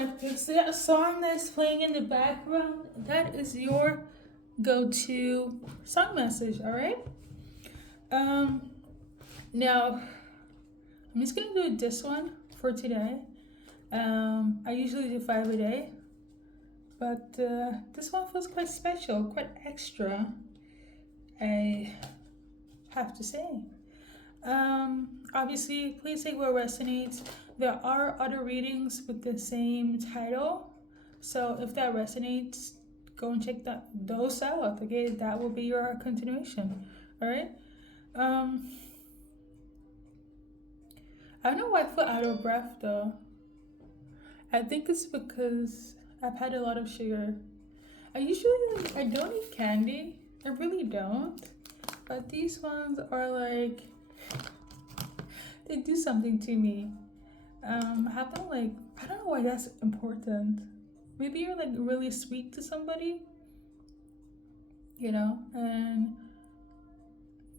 with this. That song that's playing in the background, that is your go-to song message, all right? Um, Now I'm just gonna do this one for today. I usually do 5 a day, but this one feels quite special, quite extra, I have to say. Obviously, please take what resonates. There are other readings with the same title, so if that resonates, go and check those out. Okay, that will be your continuation. All right. Um, I don't know why I feel out of breath though. I think it's because I've had a lot of sugar. I don't eat candy. I really don't. But these ones are like they do something to me. Have them like I don't know why that's important. Maybe you're like really sweet to somebody, and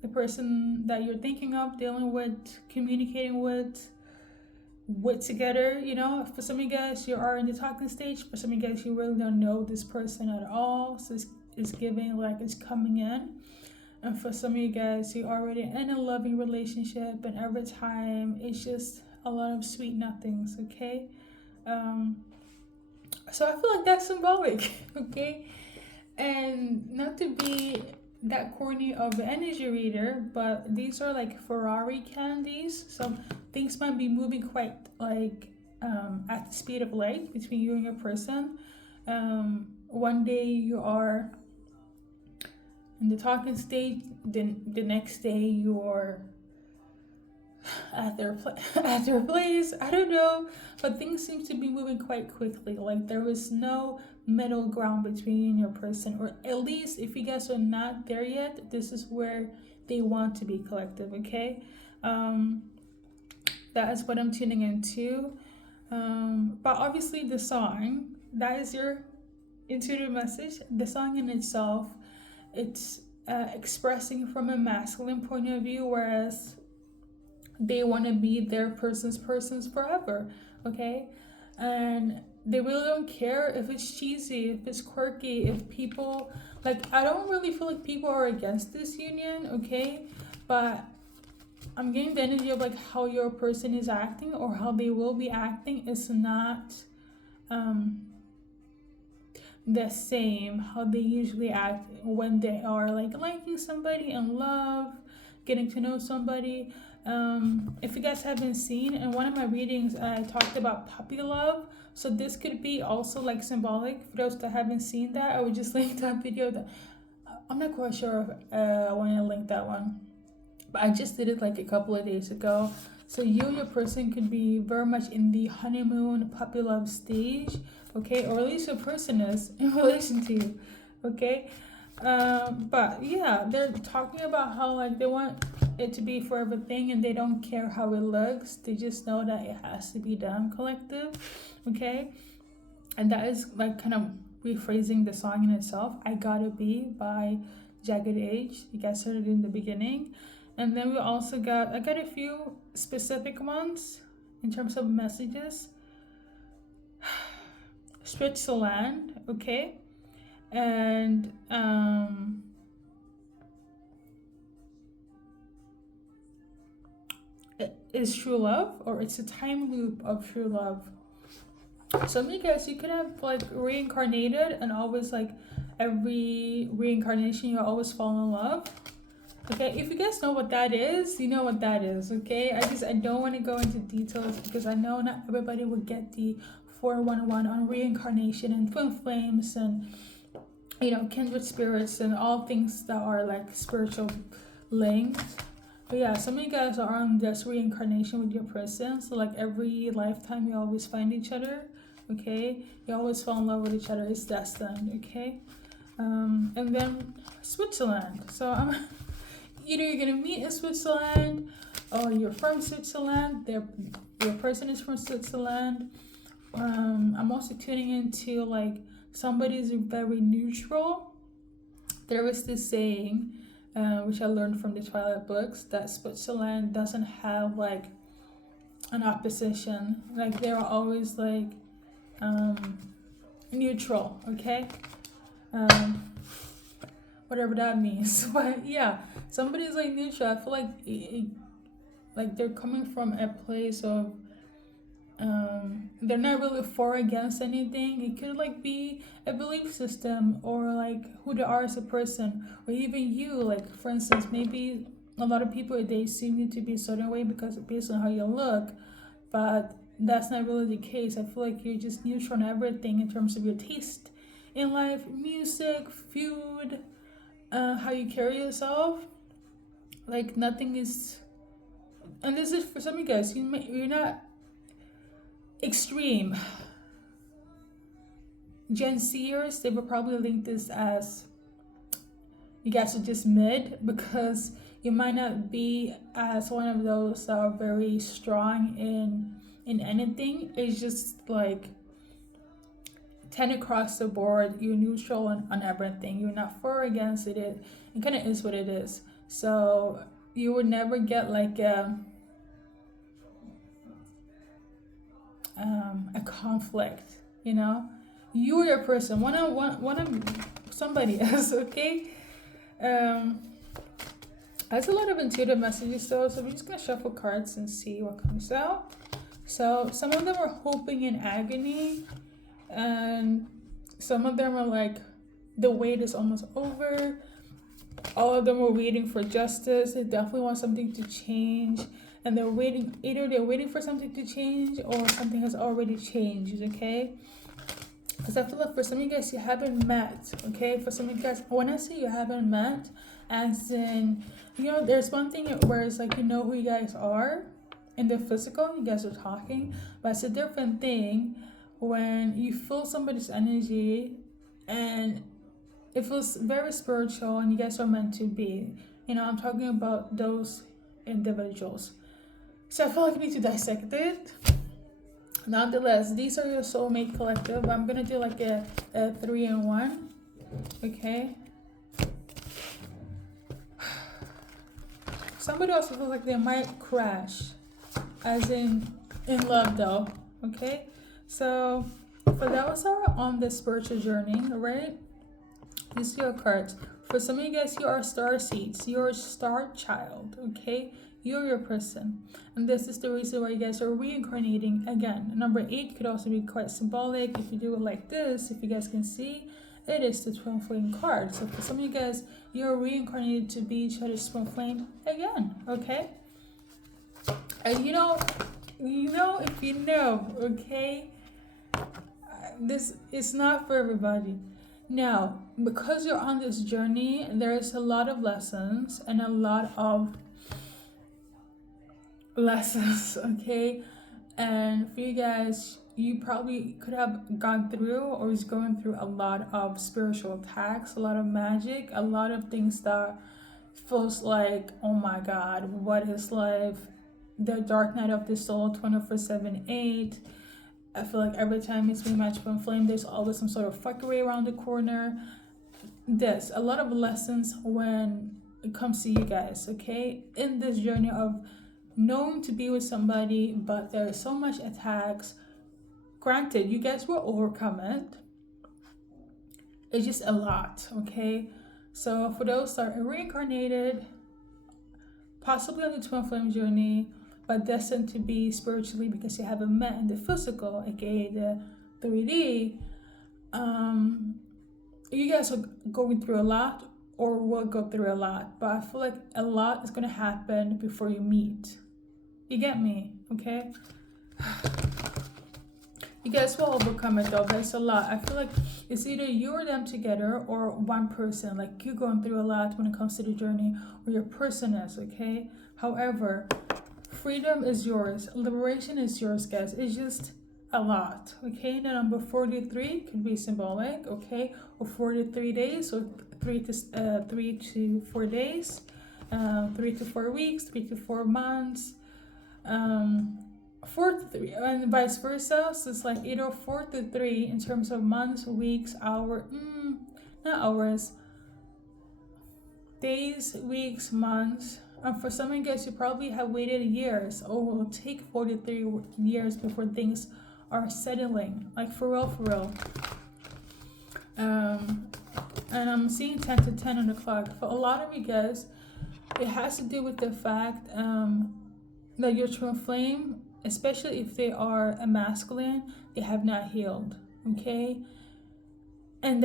the person that you're thinking of, dealing with, communicating with together, for some of you guys you are in the talking stage. For some of you guys you really don't know this person at all, so it's giving like it's coming in. And for some of you guys you're already in a loving relationship, and every time it's just a lot of sweet nothings. Okay. So I feel like that's symbolic. Okay. And not to be that corny of an energy reader, but these are like Ferrari candies, so things might be moving quite like at the speed of light between you and your person. One day you are in the talking stage, then the next day you're at their place. I don't know, but things seem to be moving quite quickly. Like there was no middle ground between you and your person, or at least if you guys are not there yet, this is where they want to be collective. Okay, that is what I'm tuning into. But obviously the song, that is your intuitive message. The song in itself, it's expressing from a masculine point of view, whereas they want to be their persons forever. Okay, and they really don't care if it's cheesy, if it's quirky, if people like. I don't really feel like people are against this union. Okay, but I'm getting the energy of like how your person is acting or how they will be acting is not the same how they usually act when they are like liking somebody, in love, getting to know somebody. If you guys haven't seen, in one of my readings I talked about puppy love, so this could be also like symbolic. For those that haven't seen that, I would just link that video. I'm not quite sure if I want to link that one, but I just did it like a couple of days ago. So you and your person could be very much in the honeymoon puppy love stage. Okay, or at least your person is in relation to you. Okay, but yeah, they're talking about how like they want it to be forever thing, and they don't care how it looks. They just know that it has to be done collective. Okay, and that is like kind of rephrasing the song in itself. I Gotta Be by Jagged Edge. You guys heard it in the beginning. And then I got a few specific ones in terms of messages. Switzerland, okay, and is true love, or it's a time loop of true love. Some of you guys, you could have like reincarnated, and always like every reincarnation you always fall in love. Okay, if you guys know what that is, you know what that is. Okay, I don't want to go into details because I know not everybody would get the 411 on reincarnation and twin flames and kindred spirits and all things that are like spiritual linked. But yeah, some of you guys are on this reincarnation with your person, so like every lifetime you always find each other. Okay, you always fall in love with each other. It's destined. Okay, and then Switzerland. So either you're gonna meet in Switzerland, or you're from Switzerland. Your person is from Switzerland. I'm also tuning into like somebody's very neutral. There is this saying, which I learned from the Twilight books, that Switzerland doesn't have like an opposition. Like they're always like neutral, okay? Whatever that means. But yeah, somebody's like neutral. I feel like like they're coming from a place of they're not really for or against anything. It could like be a belief system or like who they are as a person, or even you. Like for instance, maybe a lot of people they seem you to be a certain way because based on how you look, but that's not really the case. I feel like you're just neutral on everything in terms of your taste in life, music, food, how you carry yourself. Like nothing is, and this is for some of you guys. You're not extreme. Gen Zers, they would probably link this as you guys are just mid because you might not be as one of those that are very strong in anything. It's just like 10 across the board. You're neutral on everything. You're not for or against it. It kind of is what it is. So you would never get like a conflict, you know. You're your person. One of somebody else, okay? That's a lot of intuitive messages though, so we're just gonna shuffle cards and see what comes out. So some of them are hoping in agony, and some of them are like the wait is almost over. All of them are waiting for justice. They definitely want something to change, and they're waiting. Either they're waiting for something to change, or something has already changed. Okay. Because I feel like for some of you guys, you haven't met, okay? For some of you guys, when I say you haven't met, as in, you know, there's one thing where it's like you know who you guys are in the physical, you guys are talking, but it's a different thing when you feel somebody's energy and it feels very spiritual and you guys are meant to be. You know, I'm talking about those individuals. So I feel like you need to dissect it. Nonetheless, these are your soulmate collective. I'm gonna do like a 3-in-1. Okay. Somebody also feels like they might crash, as in love though. Okay. So for those who are on this spiritual journey, right? These are your cards. For some of you guys, you are star seeds. You're a star child. Okay. You're your person, and this is the reason why you guys are reincarnating again. Number 8 could also be quite symbolic if you do it like this. If you guys can see, it is the twin flame card. So for some of you guys, you're reincarnated to be each other's twin flame again. Okay, and you know if you know. Okay, this is not for everybody. Now, because you're on this journey, there's a lot of lessons and a lot of lessons, okay? And for you guys, you probably could have gone through or is going through a lot of spiritual attacks, a lot of magic, a lot of things that feels like, oh my god, what is life? The dark night of the soul, 24/7/8. I feel like every time it's being matched with flame, there's always some sort of fuckery around the corner. A lot of lessons when it comes to you guys, okay? In this journey of known to be with somebody, but there's so much attacks. Granted, you guys will overcome it. It's just a lot, okay? So for those that are reincarnated, possibly on the twin flame journey, but destined to be spiritually because you haven't met in the physical, aka the 3D, you guys are going through a lot or will go through a lot, but I feel like a lot is going to happen before you meet. You get me, okay? You guys will overcome it though. There's a lot. I feel like it's either you or them together or one person. Like you're going through a lot when it comes to the journey, or your person is, okay? However, freedom is yours. Liberation is yours, guys. It's just a lot, okay? The number 43 could be symbolic, okay? Or 43 days, or 3 to 4 days, 3 to 4 weeks, 3 to 4 months. 4 to 3 and vice versa. So it's like either 4 to 3 in terms of months, weeks, not hours, days, weeks, months. And for some of you guys, you probably have waited years, or will take 43 years before things are settling, like for real, for real. And I'm seeing 10 to 10 on the clock. For a lot of you guys, it has to do with the fact that your twin flame, especially if they are a masculine, they have not healed, okay? And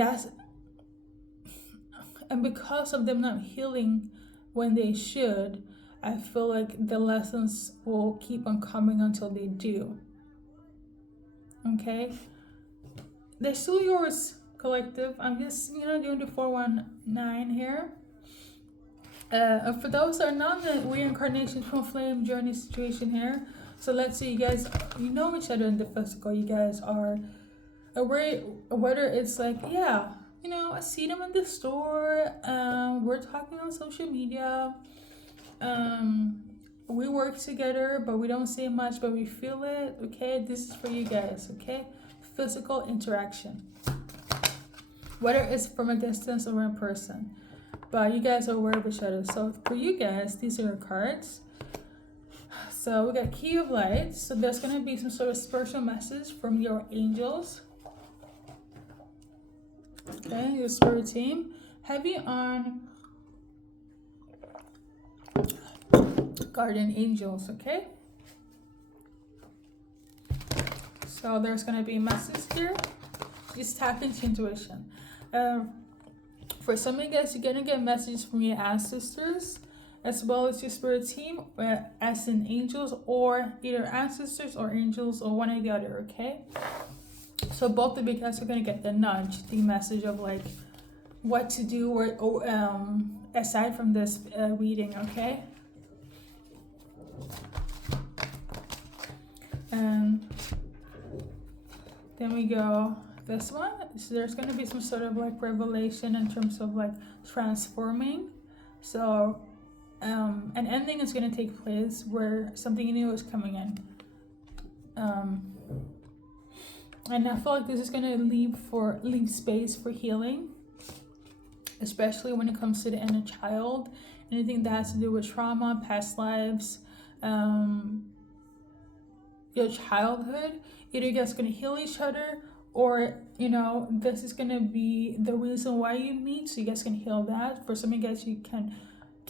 because of them not healing when they should, I feel like the lessons will keep on coming until they do, okay? They're still yours, collective. I'm just, doing the 419 here. For those that are not in the reincarnation twin flame journey situation here, so let's say you guys, know each other in the physical, you guys are aware, whether it's like, yeah, I see them in the store, we're talking on social media, we work together, but we don't say much, but we feel it, okay? This is for you guys, okay? Physical interaction, whether it's from a distance or in person, but you guys are aware of each other. So for you guys, these are your cards. So we got Key of Light. So there's going to be some sort of spiritual message from your angels. Okay, your spirit team. Heavy on guardian angels, okay? So there's going to be a message here. Just tap into intuition. For some of you guys, you're going to get messages from your ancestors, as well as your spirit team, as in angels, or either ancestors or angels, or one or the other, okay? So both of you guys are going to get the nudge, the message of like what to do, or aside from this reading, okay? And then we go this one. So there's going to be some sort of like revelation in terms of like transforming. So an ending is going to take place where something new is coming in. And I feel like this is going to leave space for healing, especially when it comes to the inner child. Anything that has to do with trauma, past lives, your childhood. Either you guys are going to heal each other, or this is going to be the reason why you meet, so you guys can heal that. For some of you guys, you can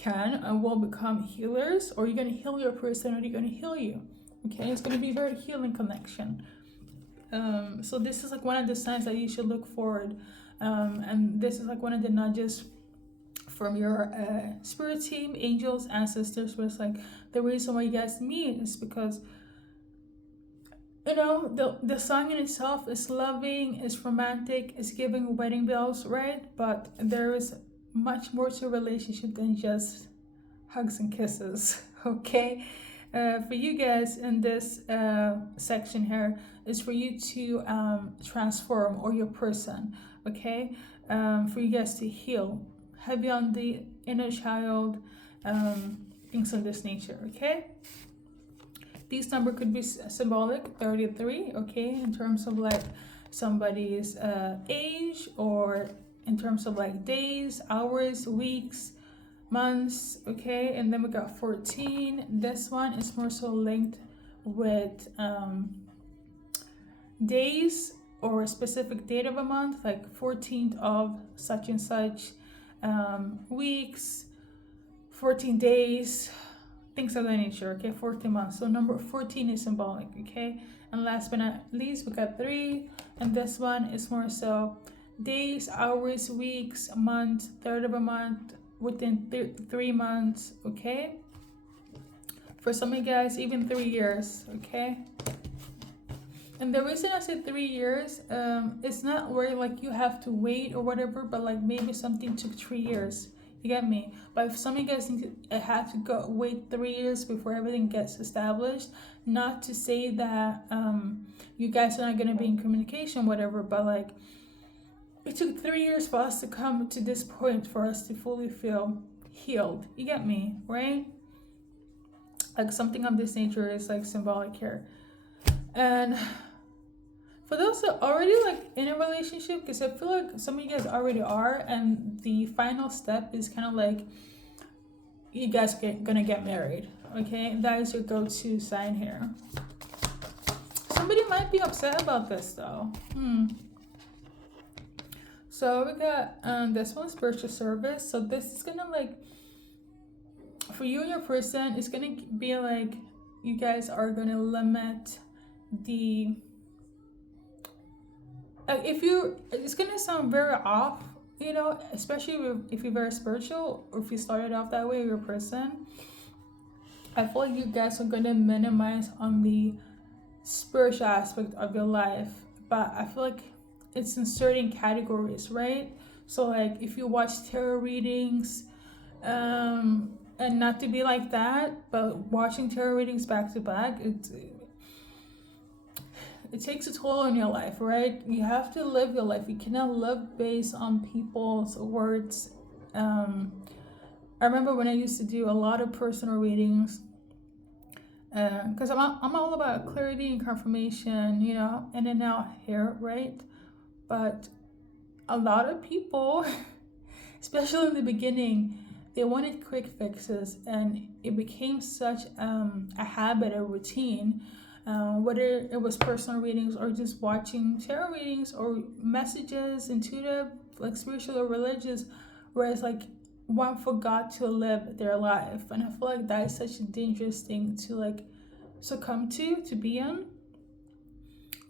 and will become healers, or you're going to heal your person, or you're going to heal you, okay? It's going to be a very healing connection. So this is like one of the signs that you should look forward, and this is like one of the nudges from your spirit team, angels, ancestors, where it's like the reason why you guys meet is because the song in itself is loving, is romantic, is giving wedding bells, right? But there is much more to a relationship than just hugs and kisses, okay? For you guys in this section here is for you to transform, or your person, okay? For you guys to heal, heavy on the inner child, things of this nature, okay? This number could be symbolic, 33, okay, in terms of like somebody's age, or in terms of like days, hours, weeks, months, okay? And then we got 14. This one is more so linked with days, or a specific date of a month, like 14th of such and such, weeks, 14 days, things of that nature, okay? 14 months. So number 14 is symbolic, okay? And last but not least, we got 3, and this one is more so days, hours, weeks, months, third of a month, within 3 months, okay? For some of you guys, even 3 years, okay? And the reason I said 3 years, it's not where like you have to wait or whatever, but like maybe something took 3 years. You get me? But if some of you guys have to wait 3 years before everything gets established, not to say that you guys are not going to be in communication, whatever, but like it took 3 years for us to come to this point for us to fully feel healed. You get me, right? Like something of this nature is like symbolic here. And for those that are already like in a relationship, because I feel like some of you guys already are, and the final step is kind of like you guys gonna get married, okay? That is your go-to sign here. somebody might be upset about this though. So we got this one, spiritual service. So this is gonna like, for you and your person, it's gonna be like you guys are gonna limit the it's gonna sound very off, you know, especially if you're very spiritual, or if you started off that way, your person. I feel like you guys are gonna minimize on the spiritual aspect of your life, but I feel like it's in certain categories, right? So like if you watch tarot readings, and not to be like that, but watching tarot readings back to back, it takes a toll on your life, right? You have to live your life. You cannot live based on people's words. I remember when I used to do a lot of personal readings, because I'm all about clarity and confirmation, you know, in and out here, right? But a lot of people, especially in the beginning, they wanted quick fixes, and it became such a habit, a routine. Whether it was personal readings or just watching tarot readings or messages, intuitive, like spiritual or religious, where it's like one forgot to live their life. And I feel like that is such a dangerous thing to like succumb to be in,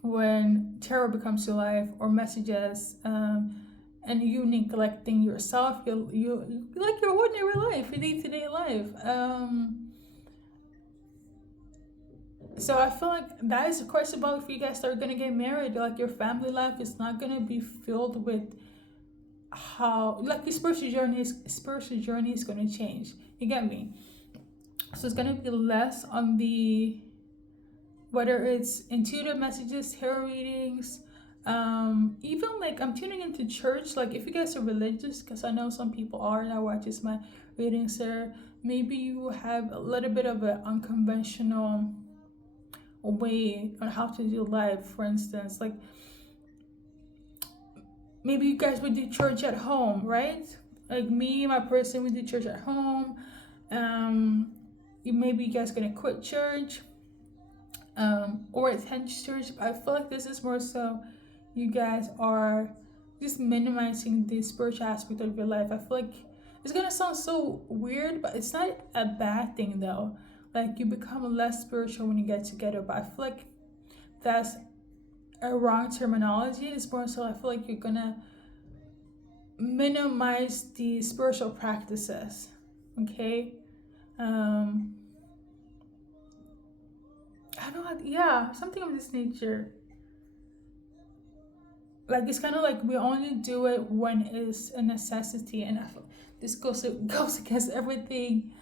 when tarot becomes your life, or messages, and you neglecting yourself, you like your ordinary life, your day-to-day life. So I feel like that is a question about if you guys are gonna get married. Like your family life is not gonna be filled with how, like, your spiritual journey is gonna change. You get me? So it's gonna be less on the, whether it's intuitive messages, tarot readings, even like I'm tuning into church. Like if you guys are religious, because I know some people are that watches my readings there, maybe you have a little bit of an unconventional way on how to do life. For instance, like maybe you guys would do church at home, right? Like me, my person, we do church at home. Maybe you guys gonna quit church, or attend church. I feel like this is more so you guys are just minimizing the spiritual aspect of your life. I feel like it's gonna sound so weird, but it's not a bad thing though. Like you become less spiritual when you get together, but I feel like that's a wrong terminology. It's more so I feel like you're gonna minimize the spiritual practices. Okay. I don't know, yeah, something of this nature. Like it's kind of like we only do it when it's a necessity, and I feel this goes against everything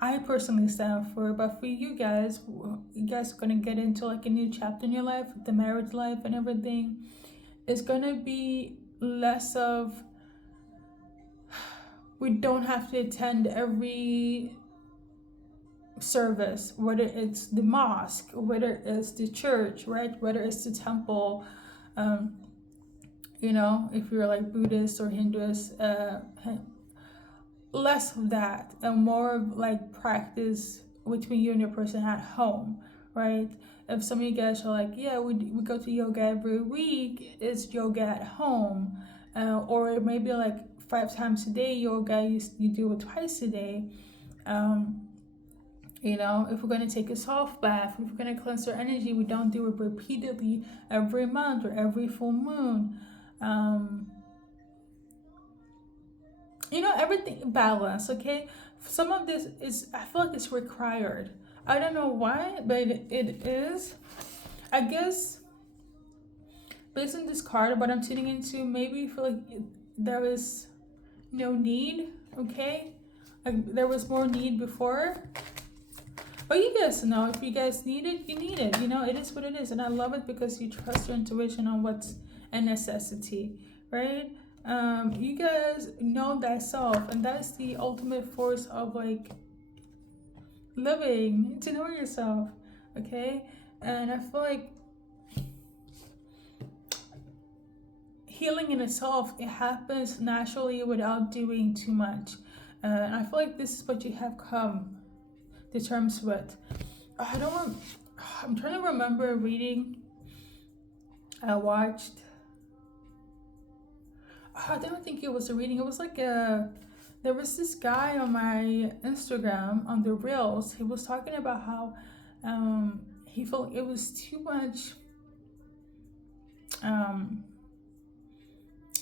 I personally stand for. But for you guys are gonna get into like a new chapter in your life, the marriage life and everything. It's gonna be less of, we don't have to attend every service, whether it's the mosque, whether it's the church, right? Whether it's the temple. You know, if you're like Buddhist or Hinduist, less of that and more of like practice between you and your person at home, right? If some of you guys are like, yeah, we go to yoga every week, it's yoga at home, or maybe like 5 times a day yoga, you do it twice a day. You know, if we're going to take a soft bath, if we're going to cleanse our energy, we don't do it repeatedly every month or every full moon. You know, everything balance, okay? Some of this is, I feel like it's required. I don't know why, but it is. I guess based on this card, what I'm tuning into, maybe you feel like there is no need, okay? Like there was more need before. But you guys know, if you guys need it, you need it. You know, it is what it is. And I love it because you trust your intuition on what's a necessity, right? You guys know that self, and that's the ultimate force of like living, to know yourself, okay? And I feel like healing in itself, it happens naturally without doing too much. And I feel like this is what you have come to terms with. I'm trying to remember reading I watched, I don't think it was a reading. It was like a, there was this guy on my Instagram on the Reels. He was talking about how he felt it was too much,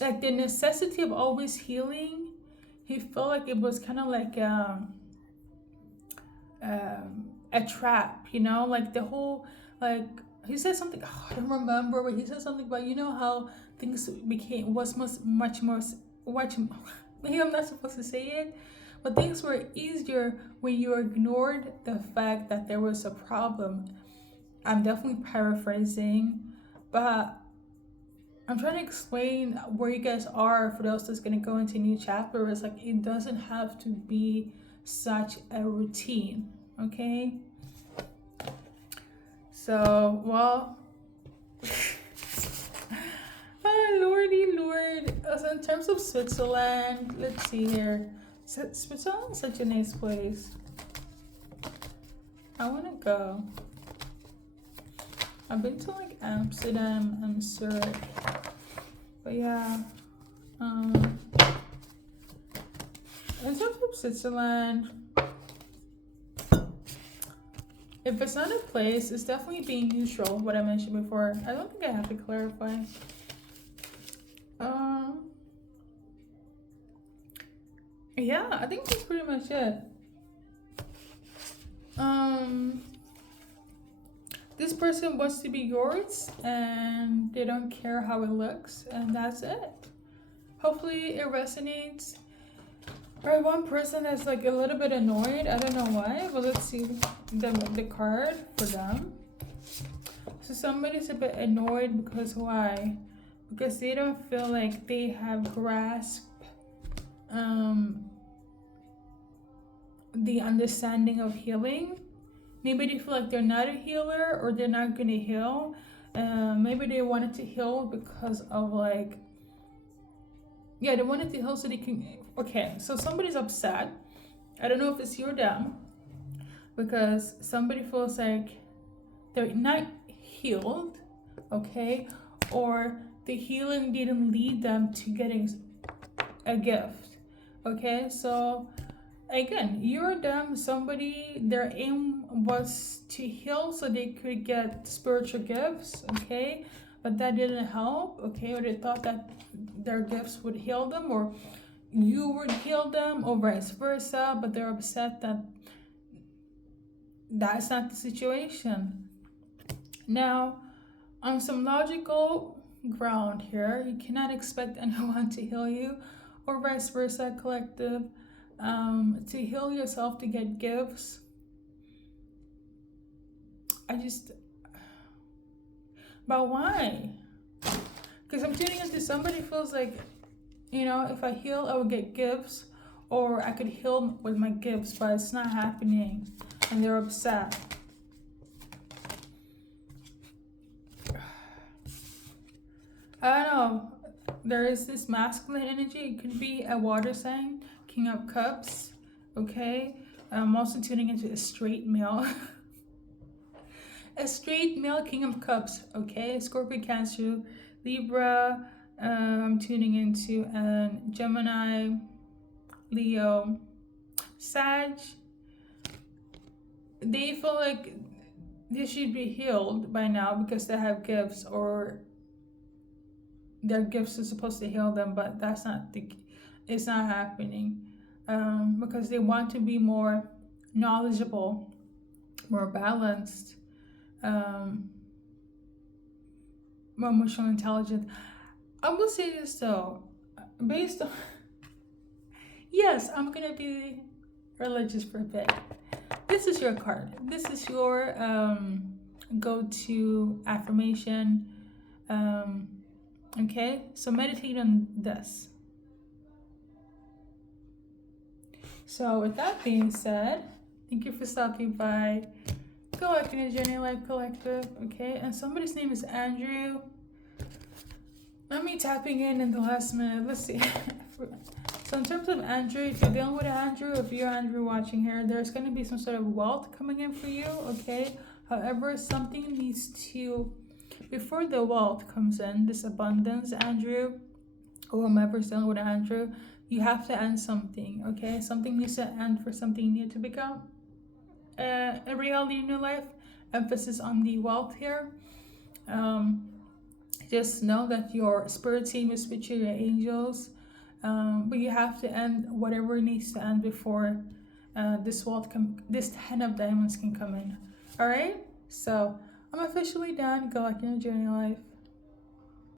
like the necessity of always healing. He felt like it was kind of like a trap, you know, like the whole, like he said something, oh, I don't remember, but he said something about, you know, how things was much more, much, maybe I'm not supposed to say it, but things were easier when you ignored the fact that there was a problem. I'm definitely paraphrasing, but I'm trying to explain where you guys are for those that's going to go into a new chapter. It's like it doesn't have to be such a routine, okay? So, well, oh, lordy lord. So in terms of Switzerland, let's see here. Switzerland is such a nice place. I want to go. I've been to like Amsterdam and Zurich, but yeah. In terms of Switzerland, if it's not a place, it's definitely being neutral. What I mentioned before. I don't think I have to clarify. Yeah, I think that's pretty much it. This person wants to be yours and they don't care how it looks, and that's it. Hopefully it resonates. Alright, one person that's like a little bit annoyed. I don't know why, but let's see the card for them. So somebody's a bit annoyed because why? Because they don't feel like they have grasped the understanding of healing. Maybe they feel like they're not a healer or they're not going to heal. Maybe they wanted to heal because of like, yeah, they wanted to heal so they can, okay, so somebody's upset. I don't know if it's you or them, because somebody feels like they're not healed, okay, or the healing didn't lead them to getting a gift, okay? So again, you or them, somebody, their aim was to heal so they could get spiritual gifts, okay? But that didn't help, okay? Or they thought that their gifts would heal them, or you would heal them, or vice versa, but they're upset that that's not the situation. Now, on some logical ground here, you cannot expect anyone to heal you, or vice versa, collective. To heal yourself to get gifts, but why? Because I'm tuning into somebody feels like, you know, if I heal, I will get gifts, or I could heal with my gifts, but it's not happening, and they're upset. I don't know. There is this masculine energy. It could be a water sign, King of Cups, okay? I'm also tuning into a straight male. A straight male King of Cups, okay? Scorpio, Cancer, Libra. I'm tuning into Gemini, Leo, Sag. They feel like they should be healed by now because they have gifts, or their gifts are supposed to heal them, but that's not it's not happening, because they want to be more knowledgeable, more balanced, more emotionally intelligent. I will say this though, based on yes, I'm gonna be religious for a bit. This is your card. This is your go-to affirmation. Okay, so meditate on this. So with that being said, thank you for stopping by. Go Walk in a Journey Life Collective, okay? And somebody's name is Andrew. Let me tapping in the last minute. Let's see. So in terms of Andrew, if you're dealing with Andrew, if you're Andrew watching here, there's going to be some sort of wealth coming in for you, okay? However, something needs to before the wealth comes in, this abundance, Andrew, or whomever's dealing with Andrew, you have to end something, okay? Something needs to end for something new to become a reality in your life. Emphasis on the wealth here. Just know that your spirit team is with you, your angels. But you have to end whatever needs to end before this 10 of diamonds can come in. All right, so I'm officially done. Good luck in your journey life.